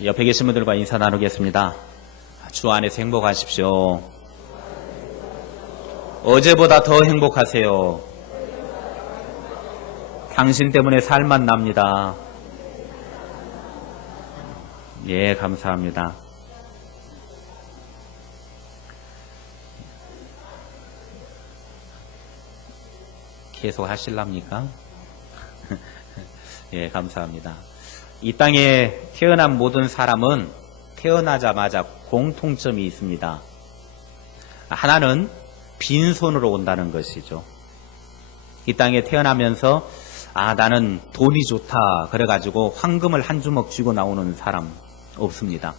옆에 계신 분들과 인사 나누겠습니다. 주 안에서 행복하십시오. 어제보다 더 행복하세요. 당신 때문에 살만 납니다. 예, 감사합니다. 계속 하실랍니까? 예, 감사합니다. 이 땅에 태어난 모든 사람은 태어나자마자 공통점이 있습니다. 하나는 빈손으로 온다는 것이죠. 이 땅에 태어나면서 나는 돈이 좋다 그래가지고 황금을 한 주먹 쥐고 나오는 사람 없습니다.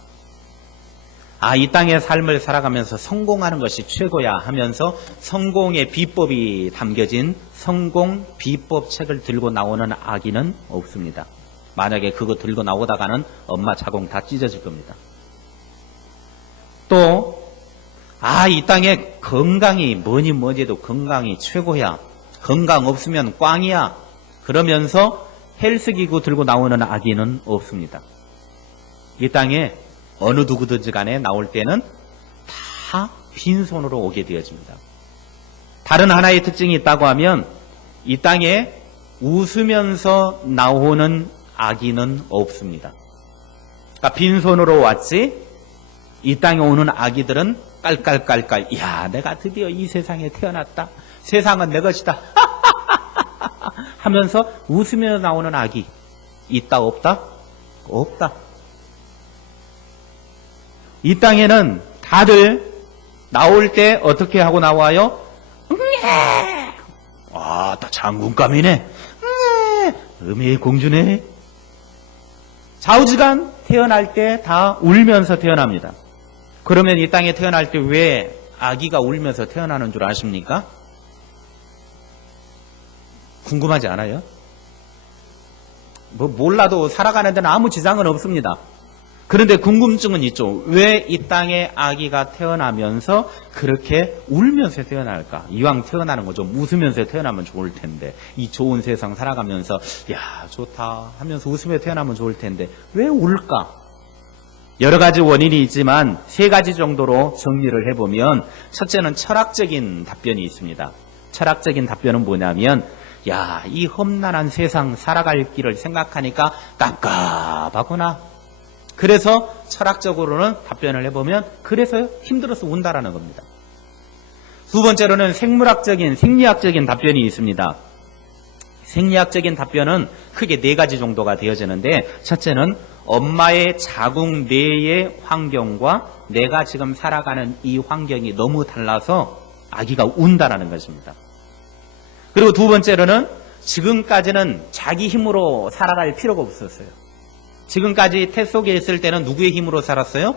이 땅의 삶을 살아가면서 성공하는 것이 최고야 하면서 성공의 비법이 담겨진 성공 비법 책을 들고 나오는 아기는 없습니다. 만약에 그거 들고 나오다가는 엄마 자궁 다 찢어질 겁니다. 또 이 땅에 건강이 뭐니 해도 건강이 최고야. 건강 없으면 꽝이야. 그러면서 헬스기구 들고 나오는 아기는 없습니다. 이 땅에 어느 누구든지 간에 나올 때는 다 빈손으로 오게 되어집니다. 다른 하나의 특징이 있다고 하면 이 땅에 웃으면서 나오는 아기는 없습니다. 그러니까 빈손으로 왔지 이 땅에 오는 아기들은 깔깔깔깔 이야 내가 드디어 이 세상에 태어났다. 세상은 내 것이다. 하면서 웃으며 나오는 아기 있다 없다? 없다. 이 땅에는 다들 나올 때 어떻게 하고 나와요? 나 장군감이네. 음의 공주네. 좌우지간 태어날 때 다 울면서 태어납니다. 그러면 이 땅에 태어날 때 왜 아기가 울면서 태어나는 줄 아십니까? 궁금하지 않아요? 몰라도 살아가는 데는 아무 지장은 없습니다. 그런데 궁금증은 있죠. 왜 이 땅에 아기가 태어나면서 그렇게 울면서 태어날까? 이왕 태어나는 거 좀 웃으면서 태어나면 좋을 텐데 이 좋은 세상 살아가면서 야 좋다 하면서 웃으며 태어나면 좋을 텐데 왜 울까? 여러 가지 원인이 있지만 세 가지 정도로 정리를 해보면 첫째는 철학적인 답변이 있습니다. 철학적인 답변은 뭐냐면 이 험난한 세상 살아갈 길을 생각하니까 깝깝하구나. 그래서 철학적으로는 답변을 해보면 그래서 힘들어서 운다라는 겁니다. 두 번째로는 생리학적인 답변이 있습니다. 생리학적인 답변은 크게 네 가지 정도가 되어지는데 첫째는 엄마의 자궁 내의 환경과 내가 지금 살아가는 이 환경이 너무 달라서 아기가 운다라는 것입니다. 그리고 두 번째로는 지금까지는 자기 힘으로 살아갈 필요가 없었어요. 지금까지 태 속에 있을 때는 누구의 힘으로 살았어요?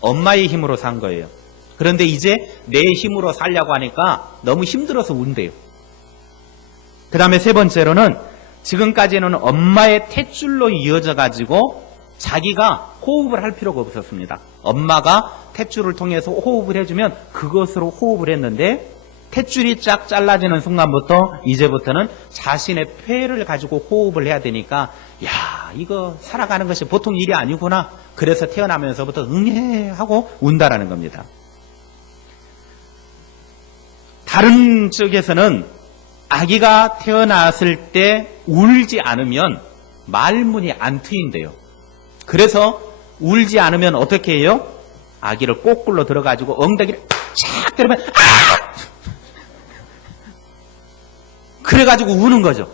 엄마의 힘으로 산 거예요. 그런데 이제 내 힘으로 살려고 하니까 너무 힘들어서 운대요. 그 다음에 세 번째로는 지금까지는 엄마의 탯줄로 이어져 가지고 자기가 호흡을 할 필요가 없었습니다. 엄마가 탯줄을 통해서 호흡을 해주면 그것으로 호흡을 했는데 탯줄이 쫙 잘라지는 순간부터 이제부터는 자신의 폐를 가지고 호흡을 해야 되니까 이거 살아가는 것이 보통 일이 아니구나. 그래서 태어나면서부터 응애 하고 운다라는 겁니다. 다른 쪽에서는 아기가 태어났을 때 울지 않으면 말문이 안 트인대요. 그래서 울지 않으면 어떻게 해요? 아기를 꼬꾸로 들어가지고 엉덩이를 착 때리면 그래가지고 우는 거죠.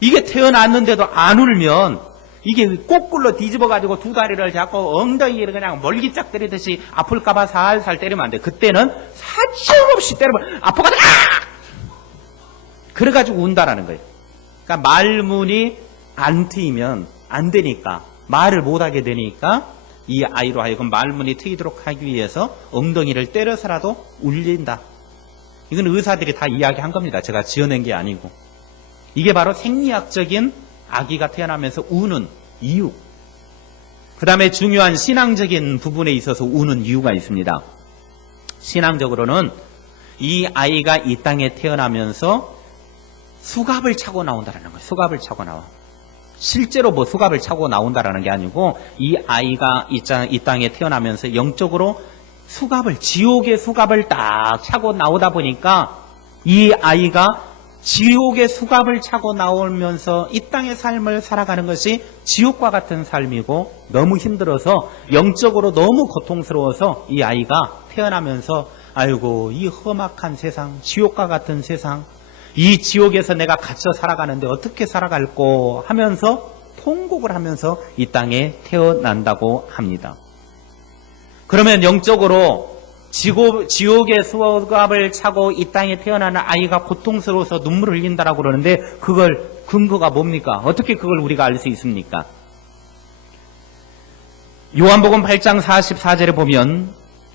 이게 태어났는데도 안 울면 이게 꼬꾸로 뒤집어가지고 두 다리를 잡고 엉덩이를 그냥 멀기짝 때리듯이 아플까봐 살살 때리면 안 돼. 그때는 사정없이 때리면 아파가지고 그래가지고 운다라는 거예요. 그러니까 말문이 안 트이면 안 되니까 말을 못하게 되니까 이 아이로 하여금 말문이 트이도록 하기 위해서 엉덩이를 때려서라도 울린다. 이건 의사들이 다 이야기한 겁니다. 제가 지어낸 게 아니고. 이게 바로 생리학적인 아기가 태어나면서 우는 이유. 그 다음에 중요한 신앙적인 부분에 있어서 우는 이유가 있습니다. 신앙적으로는 이 아이가 이 땅에 태어나면서 수갑을 차고 나온다는 거예요. 수갑을 차고 나와. 실제로 뭐 수갑을 차고 나온다라는 게 아니고 이 아이가 이 땅에 태어나면서 영적으로 지옥의 수갑을 딱 차고 나오다 보니까 이 아이가 지옥의 수갑을 차고 나오면서 이 땅의 삶을 살아가는 것이 지옥과 같은 삶이고 너무 힘들어서 영적으로 너무 고통스러워서 이 아이가 태어나면서 아이고 이 험악한 세상, 지옥과 같은 세상, 이 지옥에서 내가 갇혀 살아가는데 어떻게 살아갈꼬 하면서 통곡을 하면서 이 땅에 태어난다고 합니다. 그러면 영적으로 지옥의 수갑을 차고 이 땅에 태어나는 아이가 고통스러워서 눈물을 흘린다라고 그러는데 그걸 근거가 뭡니까? 어떻게 그걸 우리가 알 수 있습니까? 요한복음 8장 44절에 보면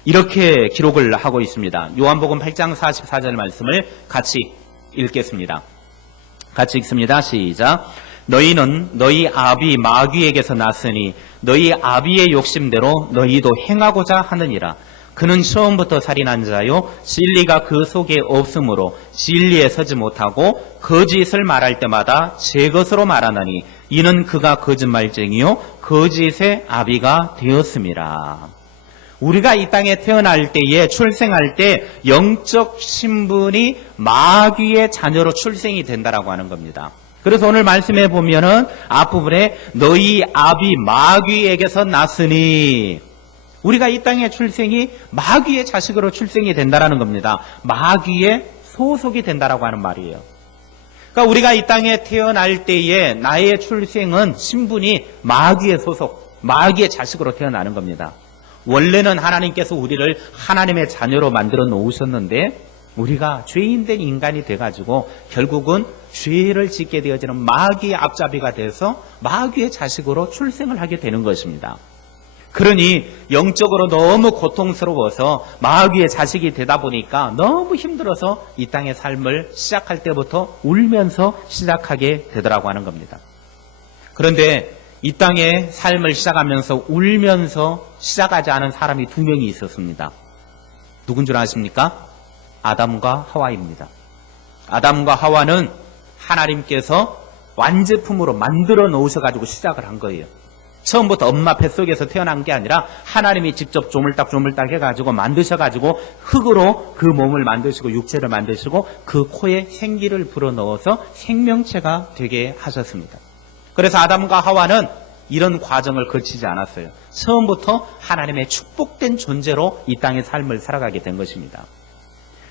이렇게 기록을 하고 있습니다. 요한복음 8장 44절 말씀을 같이 읽겠습니다. 같이 읽습니다. 시작. 너희는 너희 아비 마귀에게서 났으니 너희 아비의 욕심대로 너희도 행하고자 하느니라. 그는 처음부터 살인한 자요 진리가 그 속에 없으므로 진리에 서지 못하고 거짓을 말할 때마다 제 것으로 말하나니 이는 그가 거짓말쟁이요 거짓의 아비가 되었음이라. 우리가 이 땅에 태어날 때에 출생할 때 영적 신분이 마귀의 자녀로 출생이 된다라고 하는 겁니다. 그래서 오늘 말씀해 보면은 앞부분에 너희 아비 마귀에게서 났으니 우리가 이 땅의 출생이 마귀의 자식으로 출생이 된다라는 겁니다. 마귀의 소속이 된다라고 하는 말이에요. 그러니까 우리가 이 땅에 태어날 때에 나의 출생은 신분이 마귀의 소속, 마귀의 자식으로 태어나는 겁니다. 원래는 하나님께서 우리를 하나님의 자녀로 만들어 놓으셨는데 우리가 죄인된 인간이 돼가지고 결국은 죄를 짓게 되어지는 마귀의 앞잡이가 돼서 마귀의 자식으로 출생을 하게 되는 것입니다. 그러니 영적으로 너무 고통스러워서 마귀의 자식이 되다 보니까 너무 힘들어서 이 땅의 삶을 시작할 때부터 울면서 시작하게 되더라고 하는 겁니다. 그런데 이 땅의 삶을 시작하면서 울면서 시작하지 않은 사람이 두 명이 있었습니다. 누군 줄 아십니까? 아담과 하와입니다. 아담과 하와는 하나님께서 완제품으로 만들어 놓으셔가지고 시작을 한 거예요. 처음부터 엄마 뱃속에서 태어난 게 아니라 하나님이 직접 조물딱 해가지고 만드셔가지고 흙으로 그 몸을 만드시고 육체를 만드시고 그 코에 생기를 불어넣어서 생명체가 되게 하셨습니다. 그래서 아담과 하와는 이런 과정을 거치지 않았어요. 처음부터 하나님의 축복된 존재로 이 땅의 삶을 살아가게 된 것입니다.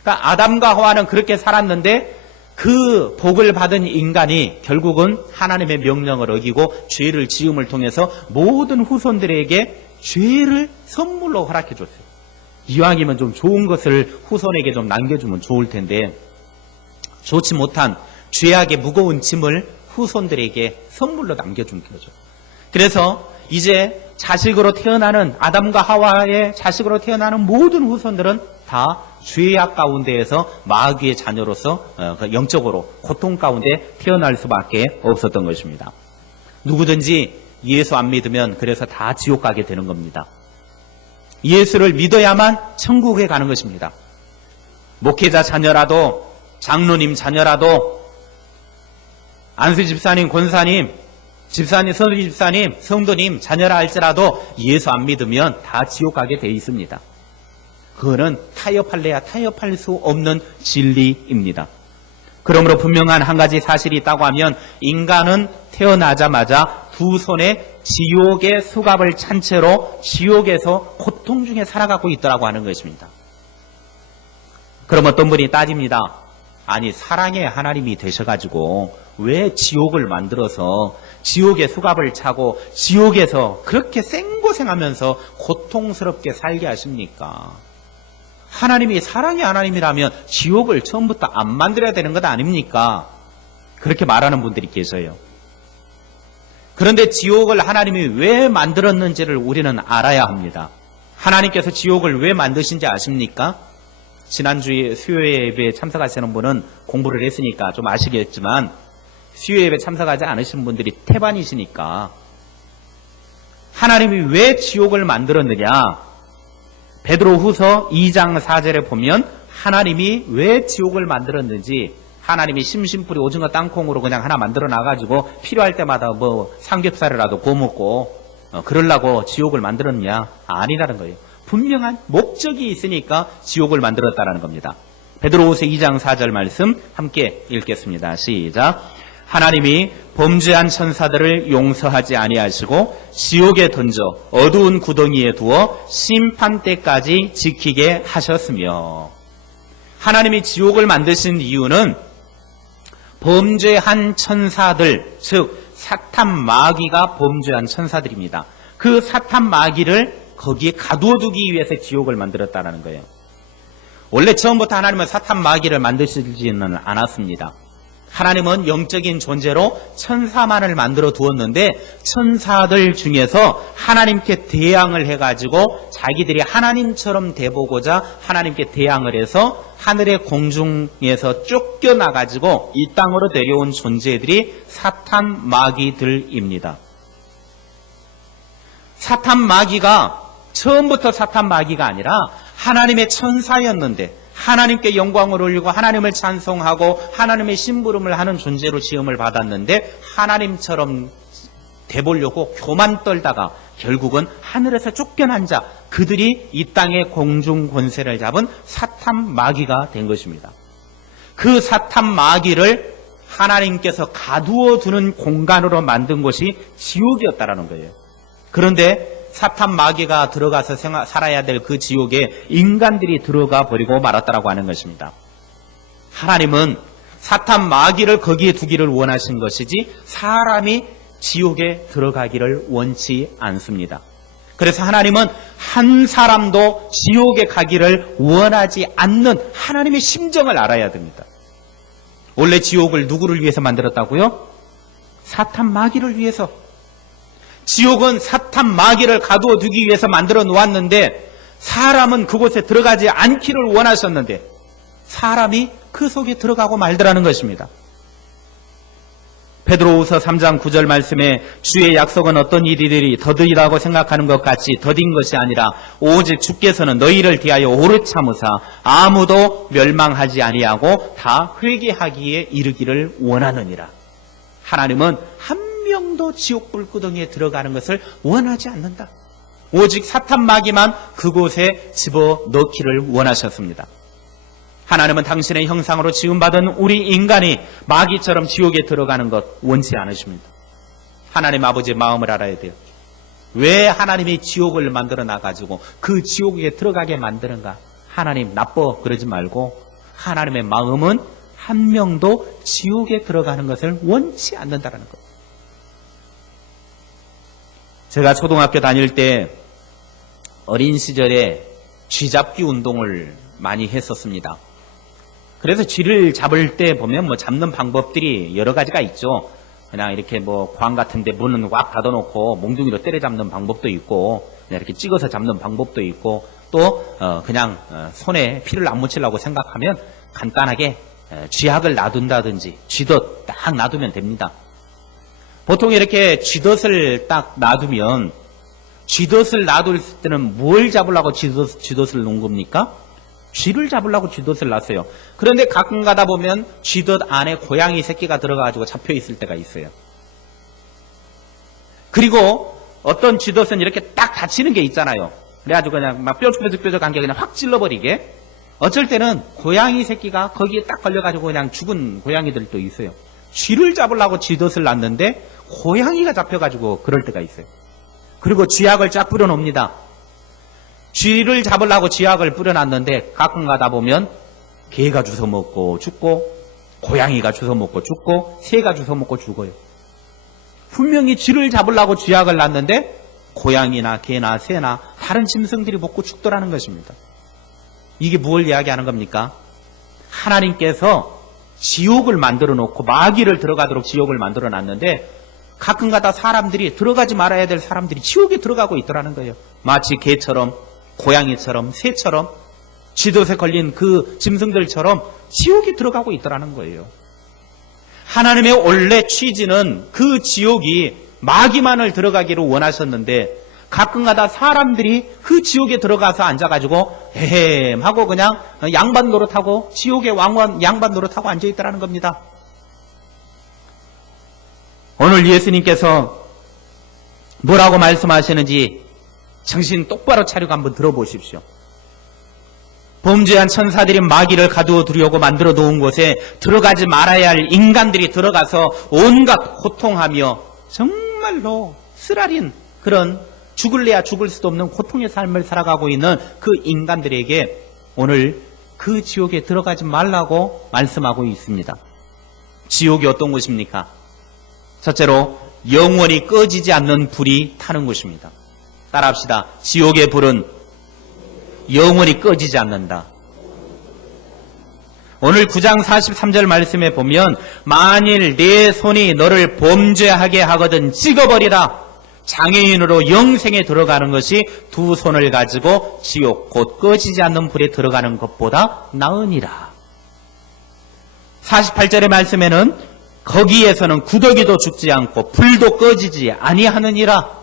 그러니까 아담과 하와는 그렇게 살았는데 그 복을 받은 인간이 결국은 하나님의 명령을 어기고 죄를 지음을 통해서 모든 후손들에게 죄를 선물로 허락해 줬어요. 이왕이면 좀 좋은 것을 후손에게 좀 남겨주면 좋을 텐데 좋지 못한 죄악의 무거운 짐을 후손들에게 선물로 남겨준 거죠. 그래서 이제 자식으로 태어나는 아담과 하와의 자식으로 태어나는 모든 후손들은 다 죄악 가운데에서 마귀의 자녀로서 영적으로 고통 가운데 태어날 수밖에 없었던 것입니다. 누구든지 예수 안 믿으면 그래서 다 지옥 가게 되는 겁니다. 예수를 믿어야만 천국에 가는 것입니다. 목회자 자녀라도 장로님 자녀라도 안수 집사님, 권사님, 집사님, 선우 집사님, 성도님 자녀라 할지라도 예수 안 믿으면 다 지옥 가게 돼 있습니다. 그거는 타협할래야 타협할 수 없는 진리입니다. 그러므로 분명한 한 가지 사실이 있다고 하면 인간은 태어나자마자 두 손에 지옥의 수갑을 찬 채로 지옥에서 고통 중에 살아가고 있더라고 하는 것입니다. 그럼 어떤 분이 따집니다. 아니 사랑의 하나님이 되셔가지고 왜 지옥을 만들어서 지옥의 수갑을 차고 지옥에서 그렇게 생고생하면서 고통스럽게 살게 하십니까? 하나님이 사랑의 하나님이라면 지옥을 처음부터 안 만들어야 되는 것 아닙니까? 그렇게 말하는 분들이 계셔요. 그런데 지옥을 하나님이 왜 만들었는지를 우리는 알아야 합니다. 하나님께서 지옥을 왜 만드신지 아십니까? 지난주에 수요 예배에 참석하시는 분은 공부를 했으니까 좀 아시겠지만 수요 예배에 참석하지 않으신 분들이 태반이시니까 하나님이 왜 지옥을 만들었느냐? 베드로후서 2장 4절에 보면 하나님이 왜 지옥을 만들었는지 하나님이 심심풀이 오징어 땅콩으로 그냥 하나 만들어 놔가지고 필요할 때마다 뭐 삼겹살이라도 구워 먹고 그러려고 지옥을 만들었냐? 아니라는 거예요. 분명한 목적이 있으니까 지옥을 만들었다라는 겁니다. 베드로후서 2장 4절 말씀 함께 읽겠습니다. 시작. 하나님이 범죄한 천사들을 용서하지 아니하시고 지옥에 던져 어두운 구덩이에 두어 심판 때까지 지키게 하셨으며, 하나님이 지옥을 만드신 이유는 범죄한 천사들, 즉 사탄 마귀가 범죄한 천사들입니다. 그 사탄 마귀를 거기에 가두어두기 위해서 지옥을 만들었다는 거예요. 원래 처음부터 하나님은 사탄 마귀를 만드시지는 않았습니다. 하나님은 영적인 존재로 천사만을 만들어 두었는데, 천사들 중에서 하나님께 대항을 해가지고 자기들이 하나님처럼 돼보고자 하나님께 대항을 해서 하늘의 공중에서 쫓겨나가지고 이 땅으로 내려온 존재들이 사탄 마귀들입니다. 사탄 마귀가 처음부터 사탄 마귀가 아니라 하나님의 천사였는데, 하나님께 영광을 올리고 하나님을 찬송하고 하나님의 심부름을 하는 존재로 지음을 받았는데, 하나님처럼 돼보려고 교만 떨다가 결국은 하늘에서 쫓겨난 자, 그들이 이 땅의 공중 권세를 잡은 사탄 마귀가 된 것입니다. 그 사탄 마귀를 하나님께서 가두어 두는 공간으로 만든 것이 지옥이었다라는 거예요. 그런데 사탄 마귀가 들어가서 살아야 될 그 지옥에 인간들이 들어가 버리고 말았다라고 하는 것입니다. 하나님은 사탄 마귀를 거기에 두기를 원하신 것이지 사람이 지옥에 들어가기를 원치 않습니다. 그래서 하나님은 한 사람도 지옥에 가기를 원하지 않는 하나님의 심정을 알아야 됩니다. 원래 지옥을 누구를 위해서 만들었다고요? 사탄 마귀를 위해서. 지옥은 사탄 마귀를 가두어 두기 위해서 만들어 놓았는데, 사람은 그곳에 들어가지 않기를 원하셨는데 사람이 그 속에 들어가고 말더라는 것입니다. 베드로후서 3장 9절 말씀에 주의 약속은 어떤 일이들이 더디라고 생각하는 것 같이 더딘 것이 아니라 오직 주께서는 너희를 대하여 오래 참으사 아무도 멸망하지 아니하고 다 회개하기에 이르기를 원하느니라. 하나님은 한 명도 지옥 불구덩이에 들어가는 것을 원하지 않는다. 오직 사탄 마귀만 그곳에 집어넣기를 원하셨습니다. 하나님은 당신의 형상으로 지음받은 우리 인간이 마귀처럼 지옥에 들어가는 것 원치 않으십니다. 하나님 아버지의 마음을 알아야 돼요. 왜 하나님이 지옥을 만들어 놔가지고 그 지옥에 들어가게 만드는가? 하나님 나빠 그러지 말고, 하나님의 마음은 한 명도 지옥에 들어가는 것을 원치 않는다는 것. 제가 초등학교 다닐 때 어린 시절에 쥐잡기 운동을 많이 했었습니다. 그래서 쥐를 잡을 때 보면 뭐 잡는 방법들이 여러 가지가 있죠. 그냥 이렇게 뭐 광 같은데 문은 꽉 닫아놓고 몽둥이로 때려잡는 방법도 있고, 그냥 이렇게 찍어서 잡는 방법도 있고, 또 그냥 손에 피를 안 묻히려고 생각하면 간단하게 쥐약을 놔둔다든지 쥐덫 딱 놔두면 됩니다. 보통 이렇게 쥐덫을 딱 놔두면, 쥐덫을 놔둘 때는 뭘 잡으려고 쥐덫을 놓은 겁니까? 쥐를 잡으려고 쥐덫을 놨어요. 그런데 가끔 가다 보면 쥐덫 안에 고양이 새끼가 들어가가지고 잡혀 있을 때가 있어요. 그리고 어떤 쥐덫은 이렇게 딱 닫히는 게 있잖아요. 그래가지고 그냥 막 뾰족뾰족한 게 그냥 확 찔러버리게. 어쩔 때는 고양이 새끼가 거기에 딱 걸려가지고 그냥 죽은 고양이들도 있어요. 쥐를 잡으려고 쥐덫을 놨는데 고양이가 잡혀가지고 그럴 때가 있어요. 그리고 쥐약을 쫙 뿌려놓습니다. 쥐를 잡으려고 쥐약을 뿌려놨는데 가끔 가다 보면 개가 주워먹고 죽고, 고양이가 주워먹고 죽고, 새가 주워먹고 죽어요. 분명히 쥐를 잡으려고 쥐약을 놨는데 고양이나 개나 새나 다른 짐승들이 먹고 죽더라는 것입니다. 이게 뭘 이야기하는 겁니까? 하나님께서 지옥을 만들어 놓고 마귀를 들어가도록 지옥을 만들어 놨는데, 가끔 가다 사람들이 들어가지 말아야 될 사람들이 지옥에 들어가고 있더라는 거예요. 마치 개처럼, 고양이처럼, 새처럼, 쥐덫에 걸린 그 짐승들처럼 지옥에 들어가고 있더라는 거예요. 하나님의 원래 취지는 그 지옥이 마귀만을 들어가기를 원하셨는데, 가끔가다 사람들이 그 지옥에 들어가서 앉아가지고 헤헴 하고 그냥 양반 노릇하고 지옥의 왕원 양반 노릇하고 앉아있다라는 겁니다. 오늘 예수님께서 뭐라고 말씀하시는지 정신 똑바로 차리고 한번 들어보십시오. 범죄한 천사들이 마귀를 가두어 두려고 만들어 놓은 곳에 들어가지 말아야 할 인간들이 들어가서 온갖 고통하며 정말로 쓰라린 그런 죽을래야 죽을 수도 없는 고통의 삶을 살아가고 있는 그 인간들에게 오늘 그 지옥에 들어가지 말라고 말씀하고 있습니다. 지옥이 어떤 곳입니까? 첫째로 영원히 꺼지지 않는 불이 타는 곳입니다. 따라합시다. 지옥의 불은 영원히 꺼지지 않는다. 오늘 9장 43절 말씀에 보면 만일 내 손이 너를 범죄하게 하거든 찍어버리라. 장애인으로 영생에 들어가는 것이 두 손을 가지고 지옥 곧 꺼지지 않는 불에 들어가는 것보다 나으니라. 48절의 말씀에는 거기에서는 구더기도 죽지 않고 불도 꺼지지 아니하느니라.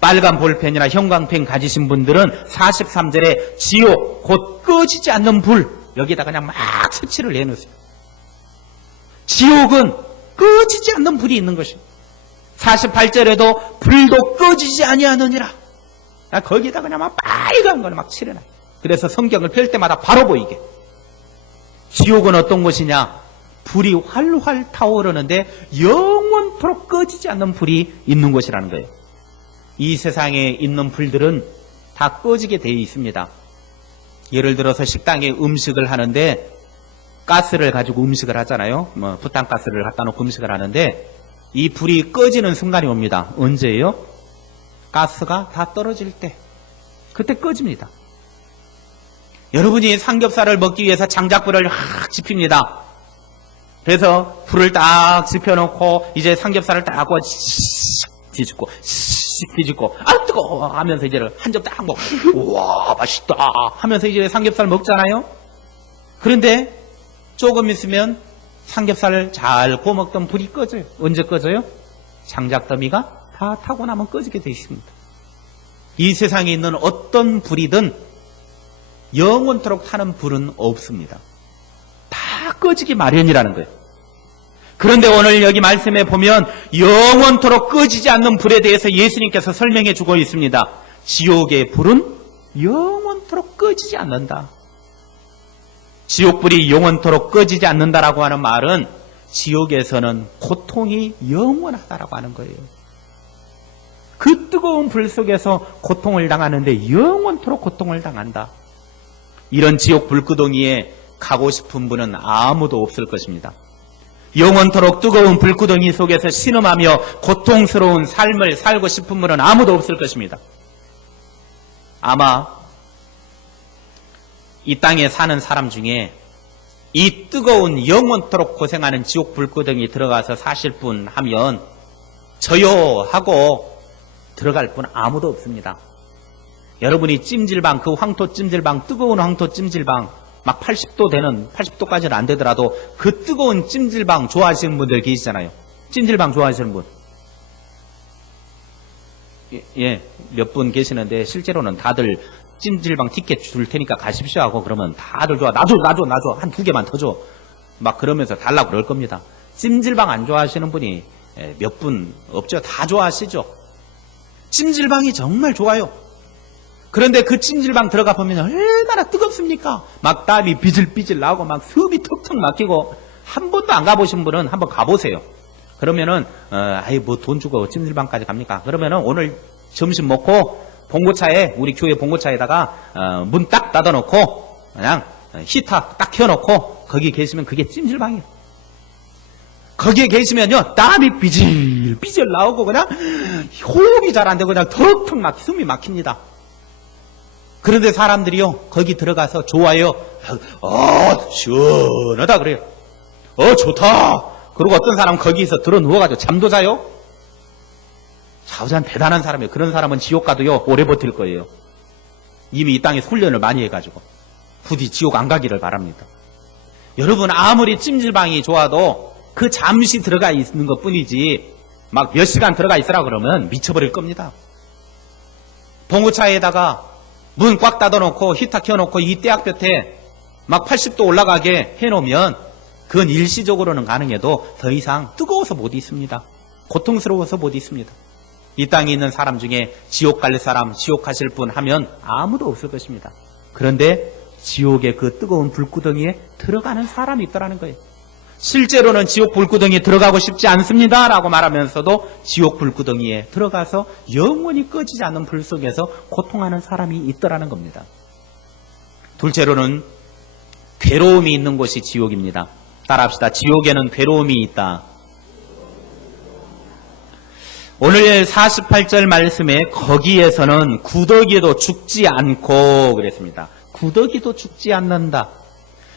빨간 볼펜이나 형광펜 가지신 분들은 43절에 지옥 곧 꺼지지 않는 불 여기다 그냥 막 색칠을 내놓으세요. 지옥은 꺼지지 않는 불이 있는 것입니다. 48절에도 불도 꺼지지 아니하느니라. 거기다 그냥 막 빨간 걸 막 칠해놔요. 그래서 성경을 펼 때마다 바로 보이게. 지옥은 어떤 곳이냐? 불이 활활 타오르는데 영원토록 꺼지지 않는 불이 있는 곳이라는 거예요. 이 세상에 있는 불들은 다 꺼지게 되어 있습니다. 예를 들어서 식당에 음식을 하는데 가스를 가지고 음식을 하잖아요. 부탄가스를 갖다 놓고 음식을 하는데 이 불이 꺼지는 순간이 옵니다. 언제예요? 가스가 다 떨어질 때. 그때 꺼집니다. 여러분이 삼겹살을 먹기 위해서 장작불을 확 지핍니다. 그래서 불을 딱 지펴놓고 이제 삼겹살을 딱 하고 뒤집고 뒤집고 아 뜨거워 하면서 이제 한 점 딱 먹고 우와 맛있다 하면서 이제 삼겹살 먹잖아요. 그런데 조금 있으면 삼겹살을 잘 구워 먹던 불이 꺼져요. 언제 꺼져요? 장작더미가 다 타고 나면 꺼지게 되어 있습니다. 이 세상에 있는 어떤 불이든 영원토록 타는 불은 없습니다. 다 꺼지기 마련이라는 거예요. 그런데 오늘 여기 말씀에 보면 영원토록 꺼지지 않는 불에 대해서 예수님께서 설명해 주고 있습니다. 지옥의 불은 영원토록 꺼지지 않는다. 지옥불이 영원토록 꺼지지 않는다라고 하는 말은 지옥에서는 고통이 영원하다라고 하는 거예요. 그 뜨거운 불 속에서 고통을 당하는데 영원토록 고통을 당한다. 이런 지옥 불구덩이에 가고 싶은 분은 아무도 없을 것입니다. 영원토록 뜨거운 불구덩이 속에서 신음하며 고통스러운 삶을 살고 싶은 분은 아무도 없을 것입니다. 아마 이 땅에 사는 사람 중에 이 뜨거운 영원토록 고생하는 지옥 불구덩이 들어가서 사실 분 하면 저요 하고 들어갈 분 아무도 없습니다. 여러분이 찜질방, 그 황토 찜질방, 뜨거운 황토 찜질방 막 80도 되는, 80도까지는 안 되더라도 그 뜨거운 찜질방 좋아하시는 분들 계시잖아요. 찜질방 좋아하시는 분. 예, 몇 분 계시는데 실제로는 다들 찜질방 티켓 줄 테니까 가십시오 하고 그러면 다들 좋아. 놔줘. 한 2개만 더 줘. 막 그러면서 달라고 그럴 겁니다. 찜질방 안 좋아하시는 분이 몇 분 없죠. 다 좋아하시죠. 찜질방이 정말 좋아요. 그런데 그 찜질방 들어가 보면 얼마나 뜨겁습니까? 막 땀이 비질비질 나고 막 숨이 턱턱 막히고 한 번도 안 가보신 분은 한번 가보세요. 그러면은 뭐 돈 주고 찜질방까지 갑니까? 그러면은 오늘 점심 먹고 봉고차에 우리 교회 봉고차에다가 문 딱 닫아놓고 그냥 히터 딱 켜놓고 거기 계시면 그게 찜질방이에요. 거기에 계시면요 땀이 비질비질 나오고 그냥 호흡이 잘 안 되고 그냥 턱턱 막 숨이 막힙니다. 그런데 사람들이요 거기 들어가서 좋아요. 시원하다 그래요. 좋다. 그리고 어떤 사람은 거기서 들어 누워가지고 잠도 자요. 자우자는 대단한 사람이에요. 그런 사람은 지옥 가도요 오래 버틸 거예요. 이미 이 땅에서 훈련을 많이 해가지고 부디 지옥 안 가기를 바랍니다. 여러분 아무리 찜질방이 좋아도 그 잠시 들어가 있는 것 뿐이지 막 몇 시간 들어가 있으라 그러면 미쳐버릴 겁니다. 봉우차에다가 문 꽉 닫아놓고 히터 켜놓고 이 떼약볕에 막 80도 올라가게 해놓으면 그건 일시적으로는 가능해도 더 이상 뜨거워서 못 있습니다. 고통스러워서 못 있습니다. 이 땅에 있는 사람 중에 지옥 갈 사람, 지옥 가실 분 하면 아무도 없을 것입니다. 그런데 지옥의 그 뜨거운 불구덩이에 들어가는 사람이 있더라는 거예요. 실제로는 지옥 불구덩이에 들어가고 싶지 않습니다 라고 말하면서도 지옥 불구덩이에 들어가서 영원히 꺼지지 않는 불 속에서 고통하는 사람이 있더라는 겁니다. 둘째로는 괴로움이 있는 곳이 지옥입니다. 따라합시다. 지옥에는 괴로움이 있다. 오늘 48절 말씀에 거기에서는 구더기도 죽지 않고 그랬습니다. 구더기도 죽지 않는다.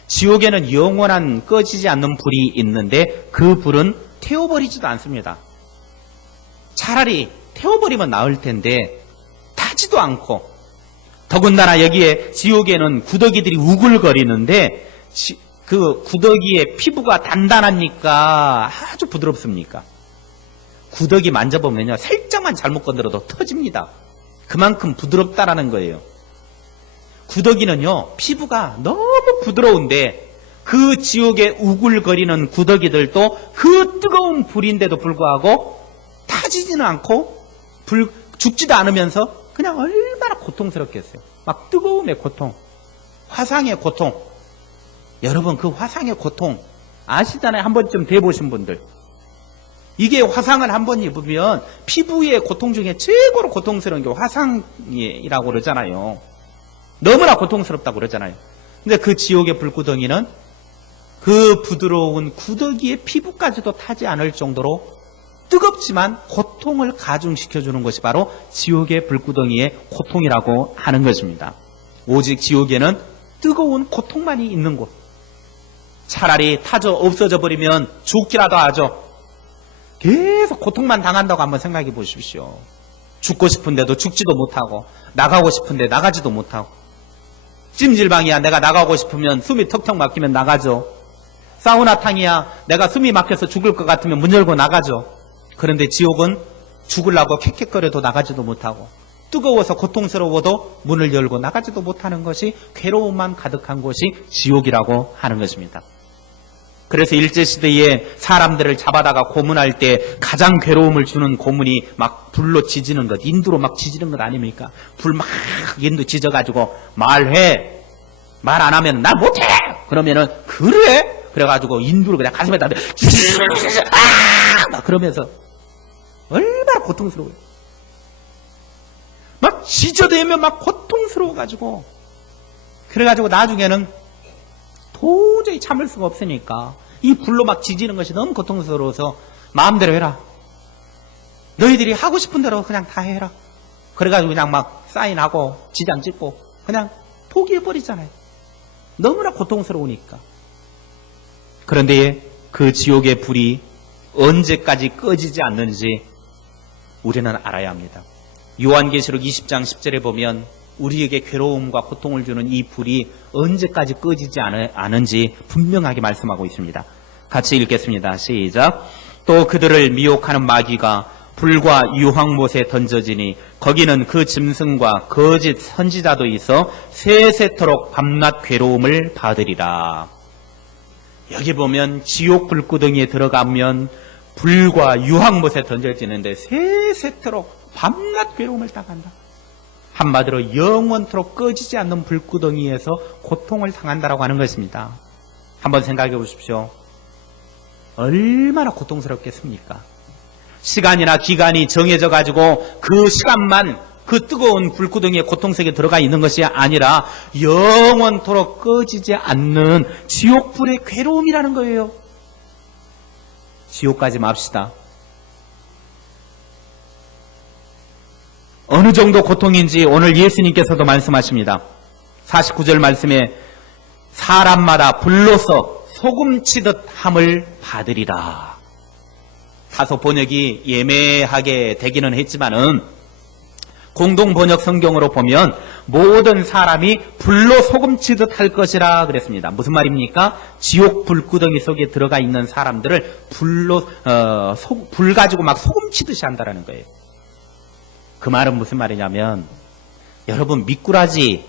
지옥에는 영원한 꺼지지 않는 불이 있는데 그 불은 태워버리지도 않습니다. 차라리 태워버리면 나을 텐데 타지도 않고, 더군다나 여기에 지옥에는 구더기들이 우글거리는데 그 구더기의 피부가 단단하니까 아주 부드럽습니까? 구더기 만져보면요, 살짝만 잘못 건드려도 터집니다. 그만큼 부드럽다라는 거예요. 구더기는요, 피부가 너무 부드러운데 그 지옥에 우글거리는 구더기들도 그 뜨거운 불인데도 불구하고 타지지는 않고 죽지도 않으면서 그냥 얼마나 고통스럽겠어요. 막 뜨거움의 고통, 화상의 고통. 여러분, 그 화상의 고통 아시잖아요. 한 번쯤 대보신 분들. 이게 화상을 한 번 입으면 피부의 고통 중에 최고로 고통스러운 게 화상이라고 그러잖아요. 너무나 고통스럽다고 그러잖아요. 근데 그 지옥의 불구덩이는 그 부드러운 구더기의 피부까지도 타지 않을 정도로 뜨겁지만 고통을 가중시켜주는 것이 바로 지옥의 불구덩이의 고통이라고 하는 것입니다. 오직 지옥에는 뜨거운 고통만이 있는 곳. 차라리 타져 없어져 버리면 죽기라도 하죠. 계속 고통만 당한다고 한번 생각해 보십시오. 죽고 싶은데도 죽지도 못하고, 나가고 싶은데 나가지도 못하고. 찜질방이야, 내가 나가고 싶으면 숨이 턱턱 막히면 나가죠. 사우나탕이야, 내가 숨이 막혀서 죽을 것 같으면 문 열고 나가죠. 그런데 지옥은 죽으려고 캑캑거려도 나가지도 못하고, 뜨거워서 고통스러워도 문을 열고 나가지도 못하는 것이 괴로움만 가득한 곳이 지옥이라고 하는 것입니다. 그래서 일제시대에 사람들을 잡아다가 고문할 때 가장 괴로움을 주는 고문이 막 불로 지지는 것, 인두로 막 지지는 것 아닙니까? 불 막 인두 지져가지고 말해. 말 안 하면 나 못해! 그러면은 그래? 그래가지고 인두를 그냥 가슴에다 막 그러면서 얼마나 고통스러워요. 막 지저대면 막 고통스러워가지고, 그래가지고 나중에는 도저히 참을 수가 없으니까 이 불로 막 지지는 것이 너무 고통스러워서 마음대로 해라. 너희들이 하고 싶은 대로 그냥 다 해라. 그래가지고 그냥 막 사인하고 지장 찍고 그냥 포기해버리잖아요. 너무나 고통스러우니까. 그런데 그 지옥의 불이 언제까지 꺼지지 않는지 우리는 알아야 합니다. 요한계시록 20장 10절에 보면 우리에게 괴로움과 고통을 주는 이 불이 언제까지 꺼지지 않은지 분명하게 말씀하고 있습니다. 같이 읽겠습니다. 시작. 또 그들을 미혹하는 마귀가 불과 유황못에 던져지니 거기는 그 짐승과 거짓 선지자도 있어 세세토록 밤낮 괴로움을 받으리라. 여기 보면 지옥 불구덩이에 들어가면 불과 유황못에 던져지는데 세세토록 밤낮 괴로움을 당한다. 한마디로 영원토록 꺼지지 않는 불구덩이에서 고통을 당한다라고 하는 것입니다. 한번 생각해 보십시오. 얼마나 고통스럽겠습니까? 시간이나 기간이 정해져 가지고 그 시간만 그 뜨거운 불구덩이의 고통 속에 들어가 있는 것이 아니라 영원토록 꺼지지 않는 지옥불의 괴로움이라는 거예요. 지옥까지 맙시다. 어느 정도 고통인지 오늘 예수님께서도 말씀하십니다. 49절 말씀에 사람마다 불로서 소금치듯 함을 받으리라. 다소 번역이 예매하게 되기는 했지만은 공동 번역 성경으로 보면 모든 사람이 불로 소금치듯 할 것이라 그랬습니다. 무슨 말입니까? 지옥 불구덩이 속에 들어가 있는 사람들을 불로 불 가지고 막 소금치듯이 한다라는 거예요. 그 말은 무슨 말이냐면 여러분 미꾸라지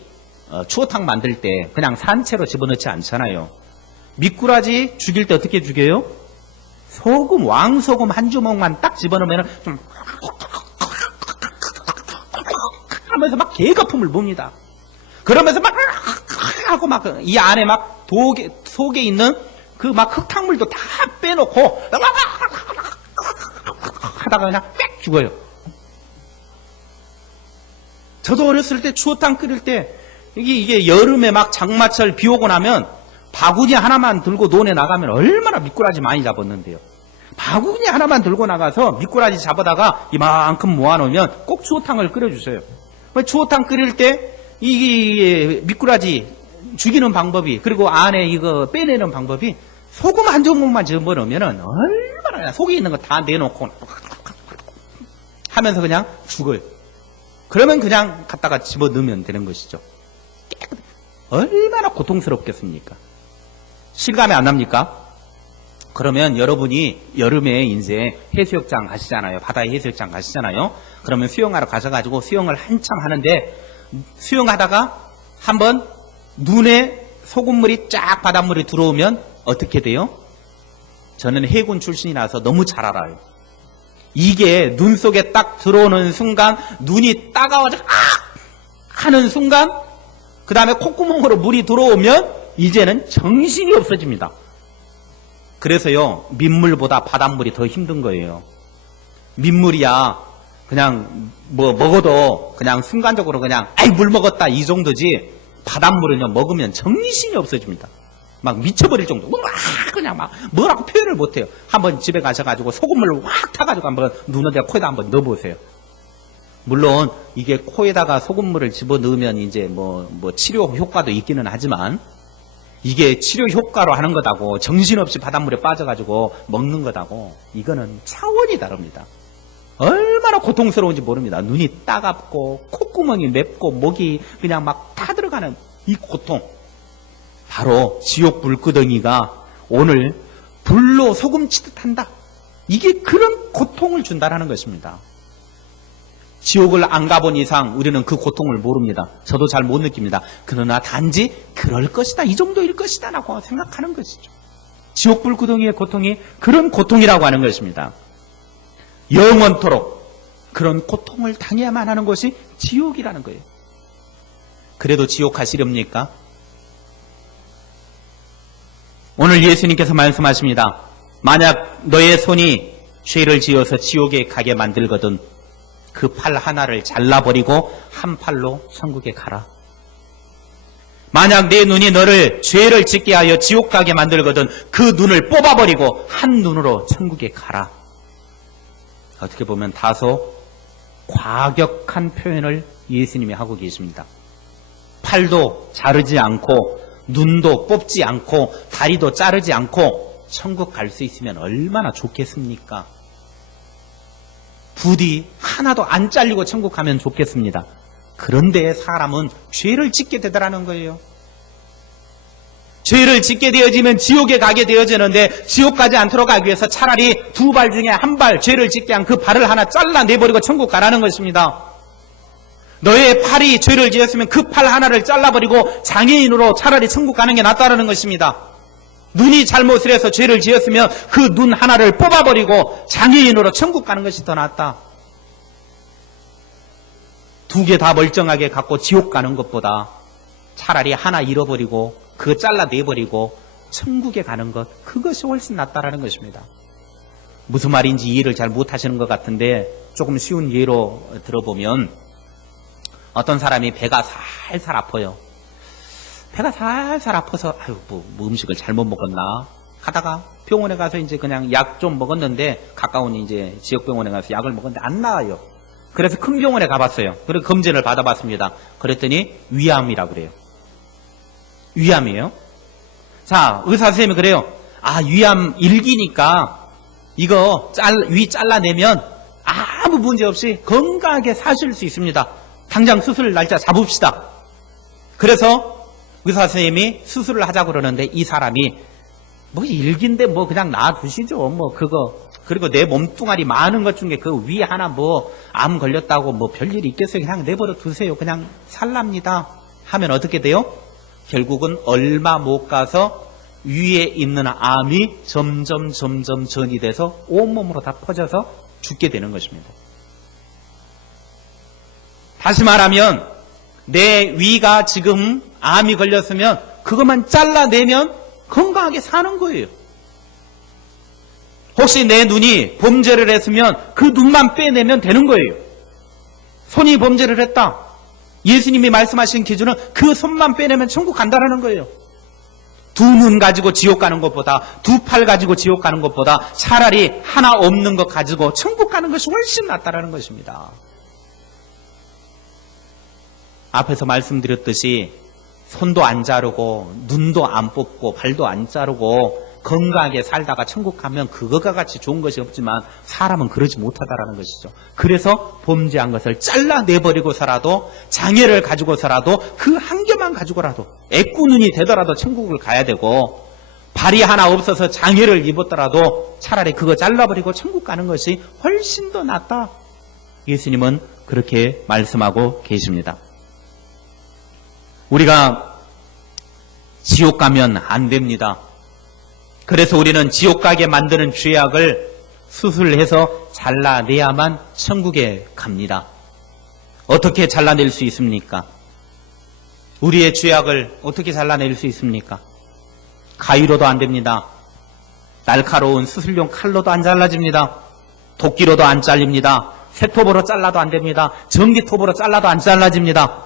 추어탕 만들 때 그냥 산채로 집어넣지 않잖아요. 미꾸라지 죽일 때 어떻게 죽여요? 소금, 왕소금 한 주먹만 딱 집어넣으면 좀 하면서 막 개거품을 봅니다. 그러면서 막 하고 막 이 안에 막 속에 있는 그 막 흙탕물도 다 빼놓고 하다가 그냥 빽 죽어요. 저도 어렸을 때 추어탕 끓일 때 이게 여름에 막 장마철 비 오고 나면 바구니 하나만 들고 논에 나가면 얼마나 미꾸라지 많이 잡았는데요. 바구니 하나만 들고 나가서 미꾸라지 잡아다가 이만큼 모아놓으면 꼭 추어탕을 끓여주세요. 추어탕 끓일 때 이 미꾸라지 죽이는 방법이 그리고 안에 이거 빼내는 방법이 소금 한 조각만 집어넣으면 얼마나 속에 있는 거 다 내놓고 하면서 그냥 죽어요. 그러면 그냥 갖다가 집어넣으면 되는 것이죠. 얼마나 고통스럽겠습니까? 실감이 안 납니까? 그러면 여러분이 여름에 이제 해수욕장 가시잖아요. 바다에 해수욕장 가시잖아요. 그러면 수영하러 가셔가지고 수영을 한참 하는데 수영하다가 한번 눈에 소금물이 쫙 바닷물이 들어오면 어떻게 돼요? 저는 해군 출신이라서 너무 잘 알아요. 이게 눈 속에 딱 들어오는 순간 눈이 따가워져 하는 순간 그 다음에 콧구멍으로 물이 들어오면 이제는 정신이 없어집니다. 그래서요 민물보다 바닷물이 더 힘든 거예요. 민물이야 그냥 뭐 먹어도 그냥 순간적으로 그냥 아이 물 먹었다 이 정도지 바닷물은요 먹으면 정신이 없어집니다. 막 미쳐버릴 정도. 그냥 막 뭐라고 표현을 못해요. 한번 집에 가셔가지고 소금물을 확 타가지고 한번 눈에다 코에다 한번 넣어보세요. 물론 이게 코에다가 소금물을 집어넣으면 이제 뭐 치료 효과도 있기는 하지만 이게 치료 효과로 하는 거다고 정신없이 바닷물에 빠져가지고 먹는 거다고 이거는 차원이 다릅니다. 얼마나 고통스러운지 모릅니다. 눈이 따갑고 콧구멍이 맵고 목이 그냥 막 타들어가는 이 고통. 바로 지옥 불구덩이가 오늘 불로 소금 치듯 한다. 이게 그런 고통을 준다라는 것입니다. 지옥을 안 가본 이상 우리는 그 고통을 모릅니다. 저도 잘 못 느낍니다. 그러나 단지 그럴 것이다. 이 정도일 것이다 라고 생각하는 것이죠. 지옥 불구덩이의 고통이 그런 고통이라고 하는 것입니다. 영원토록 그런 고통을 당해야만 하는 것이 지옥이라는 거예요. 그래도 지옥 가시렵니까? 오늘 예수님께서 말씀하십니다. 만약 너의 손이 죄를 지어서 지옥에 가게 만들거든 그 팔 하나를 잘라버리고 한 팔로 천국에 가라. 만약 내 눈이 너를 죄를 짓게 하여 지옥 가게 만들거든 그 눈을 뽑아버리고 한 눈으로 천국에 가라. 어떻게 보면 다소 과격한 표현을 예수님이 하고 계십니다. 팔도 자르지 않고 눈도 뽑지 않고 다리도 자르지 않고 천국 갈 수 있으면 얼마나 좋겠습니까? 부디 하나도 안 잘리고 천국 가면 좋겠습니다. 그런데 사람은 죄를 짓게 되더라는 거예요. 죄를 짓게 되어지면 지옥에 가게 되어지는데 지옥 가지 않도록 하기 위해서 차라리 두 발 중에 한 발 죄를 짓게 한 그 발을 하나 잘라내버리고 천국 가라는 것입니다. 너의 팔이 죄를 지었으면 그 팔 하나를 잘라버리고 장애인으로 차라리 천국 가는 게 낫다는 것입니다. 눈이 잘못을 해서 죄를 지었으면 그 눈 하나를 뽑아버리고 장애인으로 천국 가는 것이 더 낫다. 두 개 다 멀쩡하게 갖고 지옥 가는 것보다 차라리 하나 잃어버리고 그거 잘라내버리고 천국에 가는 것, 그것이 훨씬 낫다라는 것입니다. 무슨 말인지 이해를 잘 못하시는 것 같은데 조금 쉬운 예로 들어보면 어떤 사람이 배가 살살 아파요. 배가 살살 아파서 아유 뭐 음식을 잘못 먹었나 하다가 병원에 가서 이제 그냥 약 좀 먹었는데 가까운 이제 지역병원에 가서 약을 먹었는데 안 나아요. 그래서 큰 병원에 가봤어요. 그래서 검진을 받아봤습니다. 그랬더니 위암이라고 그래요. 위암이에요. 자, 의사 선생님이 그래요. 아, 위암 1기니까 이거 위 잘라내면 아무 문제 없이 건강하게 사실 수 있습니다. 당장 수술 날짜 잡읍시다. 그래서 의사 선생님이 수술을 하자고 그러는데 이 사람이 뭐 1기인데 뭐 그냥 놔두시죠. 뭐 그거 그리고 내 몸뚱아리 많은 것 중에 그 위 하나 뭐 암 걸렸다고 뭐 별일이 있겠어요. 그냥 내버려 두세요. 그냥 살랍니다. 하면 어떻게 돼요? 결국은 얼마 못 가서 위에 있는 암이 점점 전이 돼서 온몸으로 다 퍼져서 죽게 되는 것입니다. 다시 말하면 내 위가 지금 암이 걸렸으면 그것만 잘라내면 건강하게 사는 거예요. 혹시 내 눈이 범죄를 했으면 그 눈만 빼내면 되는 거예요. 손이 범죄를 했다. 예수님이 말씀하신 기준은 그 손만 빼내면 천국 간다라는 거예요. 두 눈 가지고 지옥 가는 것보다, 두 팔 가지고 지옥 가는 것보다 차라리 하나 없는 것 가지고 천국 가는 것이 훨씬 낫다라는 것입니다. 앞에서 말씀드렸듯이 손도 안 자르고 눈도 안 뽑고 발도 안 자르고 건강하게 살다가 천국 가면 그거가 같이 좋은 것이 없지만 사람은 그러지 못하다라는 것이죠. 그래서 범죄한 것을 잘라내버리고서라도 장애를 가지고서라도 그 한 개만 가지고라도 애꾸눈이 되더라도 천국을 가야 되고 발이 하나 없어서 장애를 입었더라도 차라리 그거 잘라버리고 천국 가는 것이 훨씬 더 낫다. 예수님은 그렇게 말씀하고 계십니다. 우리가 지옥 가면 안 됩니다. 그래서 우리는 지옥 가게 만드는 죄악을 수술해서 잘라내야만 천국에 갑니다. 어떻게 잘라낼 수 있습니까? 우리의 죄악을 어떻게 잘라낼 수 있습니까? 가위로도 안 됩니다. 날카로운 수술용 칼로도 안 잘라집니다. 도끼로도 안 잘립니다. 쇠톱으로 잘라도 안 됩니다. 전기톱으로 잘라도 안 잘라집니다.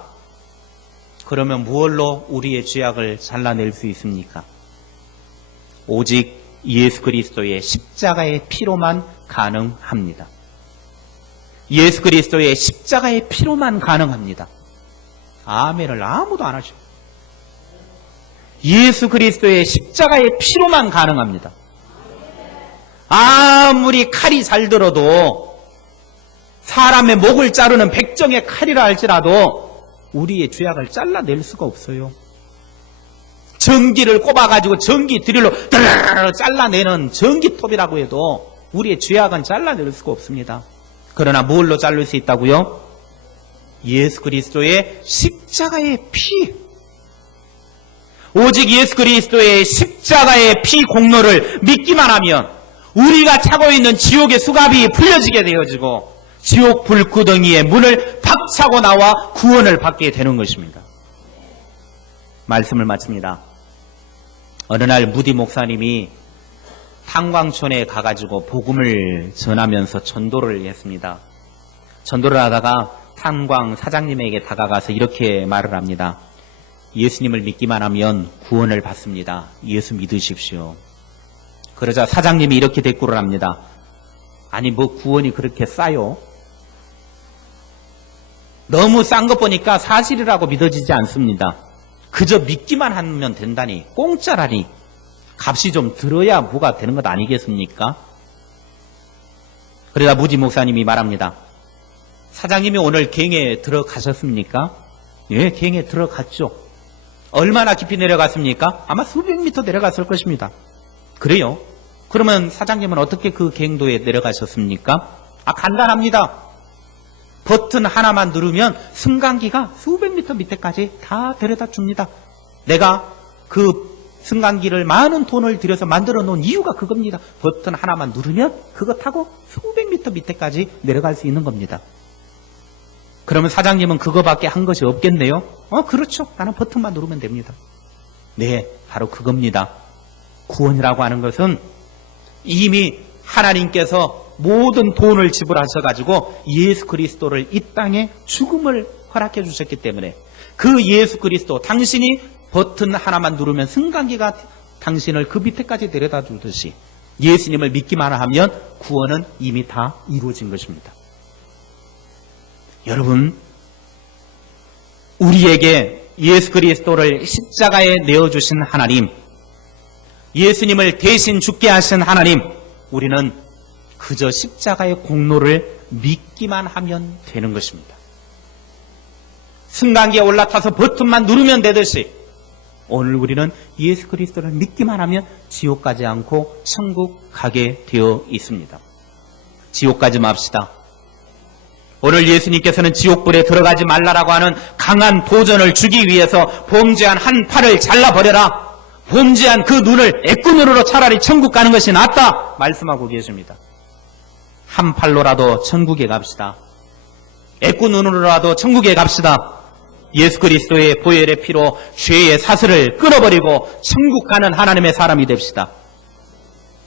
그러면 무엇로 우리의 죄악을 잘라낼 수 있습니까? 오직 예수 그리스도의 십자가의 피로만 가능합니다. 예수 그리스도의 십자가의 피로만 가능합니다. 아멘을 아무도 안 하죠. 예수 그리스도의 십자가의 피로만 가능합니다. 아무리 칼이 잘 들어도 사람의 목을 자르는 백정의 칼이라 할지라도 우리의 죄악을 잘라낼 수가 없어요. 전기를 꼽아가지고 전기 드릴로 잘라내는 전기톱이라고 해도 우리의 죄악은 잘라낼 수가 없습니다. 그러나 뭘로 자를 수 있다고요? 예수 그리스도의 십자가의 피. 오직 예수 그리스도의 십자가의 피 공로를 믿기만 하면 우리가 차고 있는 지옥의 수갑이 풀려지게 되어지고 지옥 불구덩이의 문을 박차고 나와 구원을 받게 되는 것입니다. 말씀을 마칩니다. 어느 날 무디 목사님이 탄광촌에 가가지고 복음을 전하면서 전도를 했습니다. 전도를 하다가 탄광 사장님에게 다가가서 이렇게 말을 합니다. 예수님을 믿기만 하면 구원을 받습니다. 예수 믿으십시오. 그러자 사장님이 이렇게 대꾸를 합니다. 아니 뭐 구원이 그렇게 싸요? 너무 싼 것 보니까 사실이라고 믿어지지 않습니다. 그저 믿기만 하면 된다니 공짜라니 값이 좀 들어야 뭐가 되는 것 아니겠습니까? 그러다 무지 목사님이 말합니다. 사장님이 오늘 갱에 들어가셨습니까? 예, 갱에 들어갔죠. 얼마나 깊이 내려갔습니까? 아마 수백 미터 내려갔을 것입니다. 그래요? 그러면 사장님은 어떻게 그 갱도에 내려가셨습니까? 간단합니다. 버튼 하나만 누르면 승강기가 수백 미터 밑에까지 다 데려다 줍니다. 내가 그 승강기를 많은 돈을 들여서 만들어 놓은 이유가 그겁니다. 버튼 하나만 누르면 그거 타고 수백 미터 밑에까지 내려갈 수 있는 겁니다. 그러면 사장님은 그거밖에 한 것이 없겠네요? 그렇죠. 나는 버튼만 누르면 됩니다. 네, 바로 그겁니다. 구원이라고 하는 것은 이미 하나님께서 모든 돈을 지불하셔가지고 예수 그리스도를 이 땅에 죽음을 허락해 주셨기 때문에 그 예수 그리스도, 당신이 버튼 하나만 누르면 승강기가 당신을 그 밑에까지 데려다 주듯이 예수님을 믿기만 하면 구원은 이미 다 이루어진 것입니다. 여러분, 우리에게 예수 그리스도를 십자가에 내어주신 하나님, 예수님을 대신 죽게 하신 하나님, 우리는 그저 십자가의 공로를 믿기만 하면 되는 것입니다. 승강기에 올라타서 버튼만 누르면 되듯이 오늘 우리는 예수 그리스도를 믿기만 하면 지옥 가지 않고 천국 가게 되어 있습니다. 지옥 가지 맙시다. 오늘 예수님께서는 지옥불에 들어가지 말라라고 하는 강한 도전을 주기 위해서 범죄한 한 팔을 잘라버려라. 범죄한 그 눈을 애꾸눈으로 차라리 천국 가는 것이 낫다 말씀하고 계십니다. 한 팔로라도 천국에 갑시다. 애꾸눈으로라도 천국에 갑시다. 예수 그리스도의 보혈의 피로 죄의 사슬을 끊어버리고 천국 가는 하나님의 사람이 됩시다.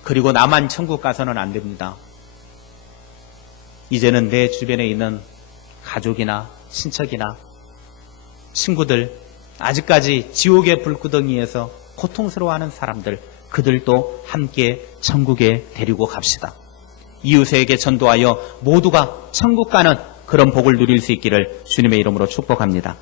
그리고 나만 천국 가서는 안 됩니다. 이제는 내 주변에 있는 가족이나 친척이나 친구들, 아직까지 지옥의 불구덩이에서 고통스러워하는 사람들, 그들도 함께 천국에 데리고 갑시다. 이웃에게 전도하여 모두가 천국 가는 그런 복을 누릴 수 있기를 주님의 이름으로 축복합니다.